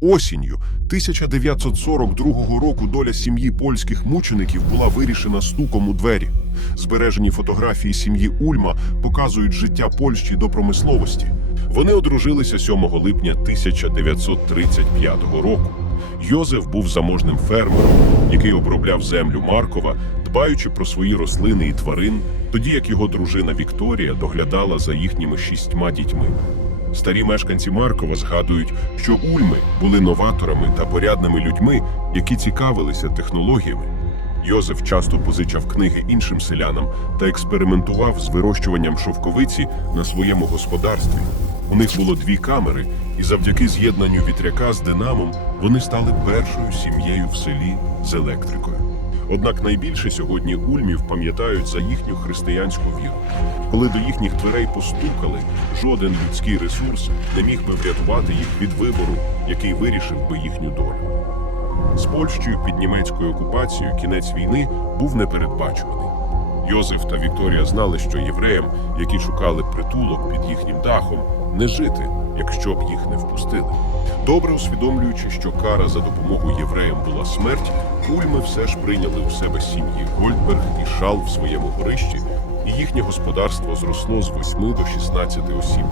Осінню 1942 року доля сім'ї польських мучеників була вирішена стуком у двері. Збережені фотографії сім'ї Ульма показують життя Польщі до промисловості. Вони одружилися 7 липня 1935 року. Йозеф був заможним фермером, який обробляв землю Маркова, дбаючи про свої рослини і тварин, тоді як його дружина Вікторія доглядала за їхніми шістьма дітьми. Старі мешканці Маркова згадують, що ульми були новаторами та порядними людьми, які цікавилися технологіями. Йозеф часто позичав книги іншим селянам та експериментував з вирощуванням шовковиці на своєму господарстві. У них було дві камери, і завдяки з'єднанню вітряка з динамом вони стали першою сім'єю в селі з електрикою. Однак найбільше сьогодні ульмів пам'ятають за їхню християнську віру. Коли до їхніх дверей постукали, жоден людський ресурс не міг би врятувати їх від вибору, який вирішив би їхню долю. З Польщею під німецькою окупацією кінець війни був непередбачуваний. Йозеф та Вікторія знали, що євреям, які шукали притулок під їхнім дахом, не жити, якщо б їх не впустили. Добре усвідомлюючи, що кара за допомогу євреям була смерть, ульми все ж прийняли у себе сім'ї Гольдберг і Шал в своєму горищі, і їхнє господарство зросло з 8 до 16 осіб.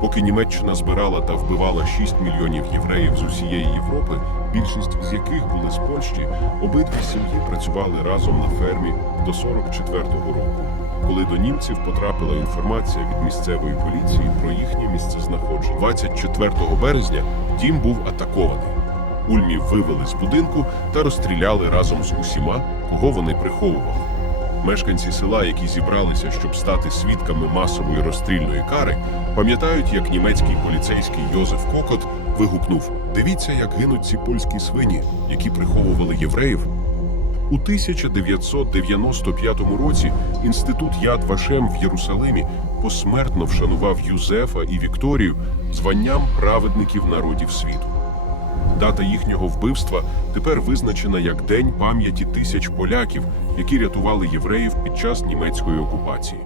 Поки Німеччина збирала та вбивала 6 мільйонів євреїв з усієї Європи, більшість з яких були з Польщі, обидві сім'ї працювали разом на фермі до 44-го року, коли до німців потрапила інформація від місцевої поліції про їхнє місцезнаходження. 24 березня дім був атакований. Ульмів вивели з будинку та розстріляли разом з усіма, кого вони приховували. Мешканці села, які зібралися, щоб стати свідками масової розстрільної кари, пам'ятають, як німецький поліцейський Йозеф Кокот вигукнув: Дивіться, як гинуть ці польські свині, які приховували євреїв. У 1995 році інститут Яд Вашем в Єрусалимі посмертно вшанував Юзефа і Вікторію званням праведників народів світу. Дата їхнього вбивства тепер визначена як День пам'яті тисяч поляків, які рятували євреїв під час німецької окупації.